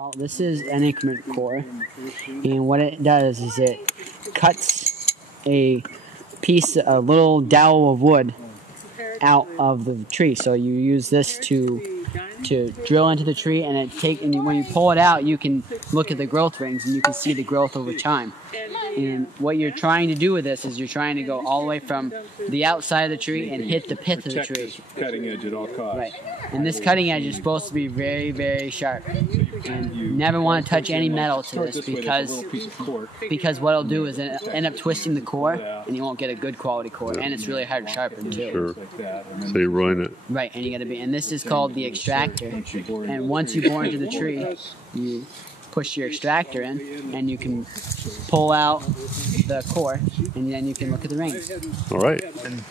Well, this is an increment core, and what it does is it cuts a little dowel of wood out of the tree. So you use this to drill into the tree, and when you pull it out, you can look at the growth rings, and you can see the growth over time. And what you're trying to do with this is you're trying to go all the way from the outside of the tree and hit the pith of the tree. Cutting edge at all costs. Right. And this cutting edge is supposed to be very, very sharp. And you never want to touch any metal to this because what it'll do is end up twisting the core, and you won't get a good quality core. And it's really hard to sharpen too. Sure. So you ruin it. Right. And you got to and this is called the extractor. And once you bore into the tree, you push your extractor in, and you can pull out the core, and then you can look at the rings. All right. And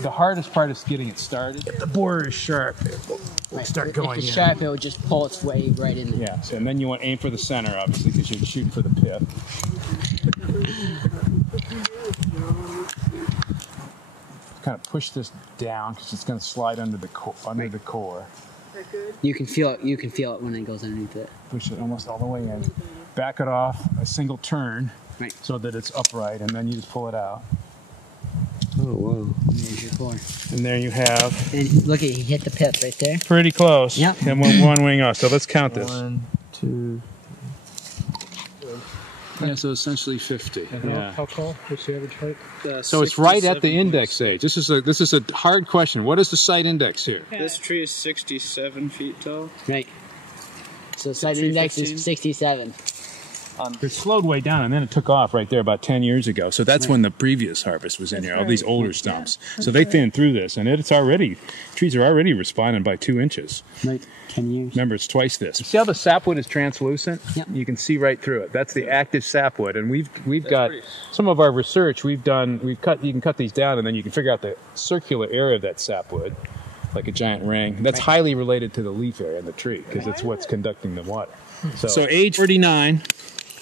the hardest part is getting it started. If the borer is sharp, it'll start going in. If it's sharp, it will just pull its way right in there. Yeah, so, and then you want to aim for the center, obviously, because you're shooting for the pith. Kind of push this down, because it's going to slide under the core. You can feel it. You can feel it when it goes underneath it. Push it almost all the way in. Back it off a single turn, right, so that it's upright, and then you just pull it out. Oh wow! There's your core. And there you have. And look at, he hit the pith right there. Pretty close. Yep. And one wing off. So let's count this. 1, 2. Yeah, so essentially 50. Yeah. How tall? What's the average height? So it's right at the index age. This is a hard question. What is the site index here? This tree is 67 feet tall. Right. So site index is 67. It slowed way down, and then it took off right there about 10 years ago. So that's when the previous harvest was in here, all these older stumps. So they thinned through this, and trees are already responding by 2 inches. Right, 10 years. Remember, it's twice this. See how the sapwood is translucent? Yep. You can see right through it. That's the active sapwood, and we've got some of our research. You can cut these down, and then you can figure out the circular area of that sapwood, like a giant ring. That's highly related to the leaf area in the tree, because it's what's conducting the water. So age 49.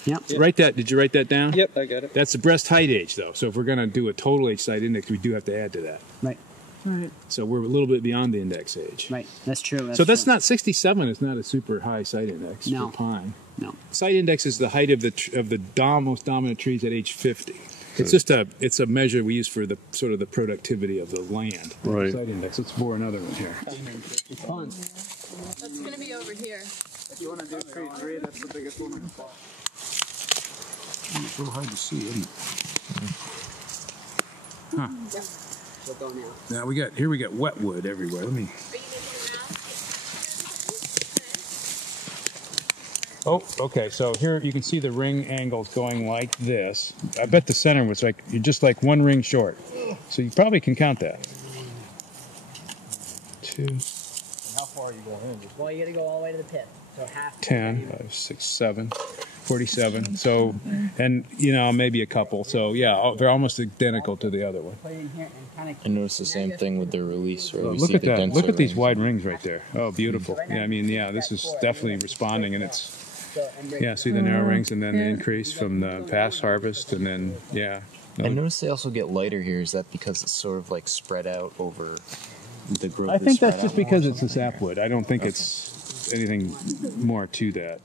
Yep. Did you write that down? Yep, I got it. That's the breast height age, though. So if we're going to do a total age site index, we do have to add to that. Right. Right. So we're a little bit beyond the index age. Right. That's true. That's not 67. Is not a super high site index for pine. No. Site index is the height of the most dominant trees at age 50. It's a measure we use for the sort of the productivity of the land. Right. Site index. Let's bore another one here. It's fun. That's going to be over here. If you want to do tree 3, that's the biggest one on the plot. It's a little hard to see, isn't it? Huh. We'll go now. Now we got wet wood everywhere. Let me. Oh, okay. So here you can see the ring angles going like this. I bet the center was you're just like 1 ring short. So you probably can count that. 2. And how far are you going in? Well, you got to go all the way to the pit. So half. 10, 5, 6, 7, 47. So, and maybe a couple. So yeah, they're almost identical to the other one. Put it in here and kind of. I noticed the same thing with their release. Where Look at that. Look at these wide rings right there. Oh, beautiful. Yeah, this is definitely responding, and it's. Yeah, see the narrow rings, and then the increase from the past harvest, and then, yeah. I noticed they also get lighter here. Is that because it's sort of like spread out over the growth? I think that's just because it's a sapwood. I don't think it's anything more to that.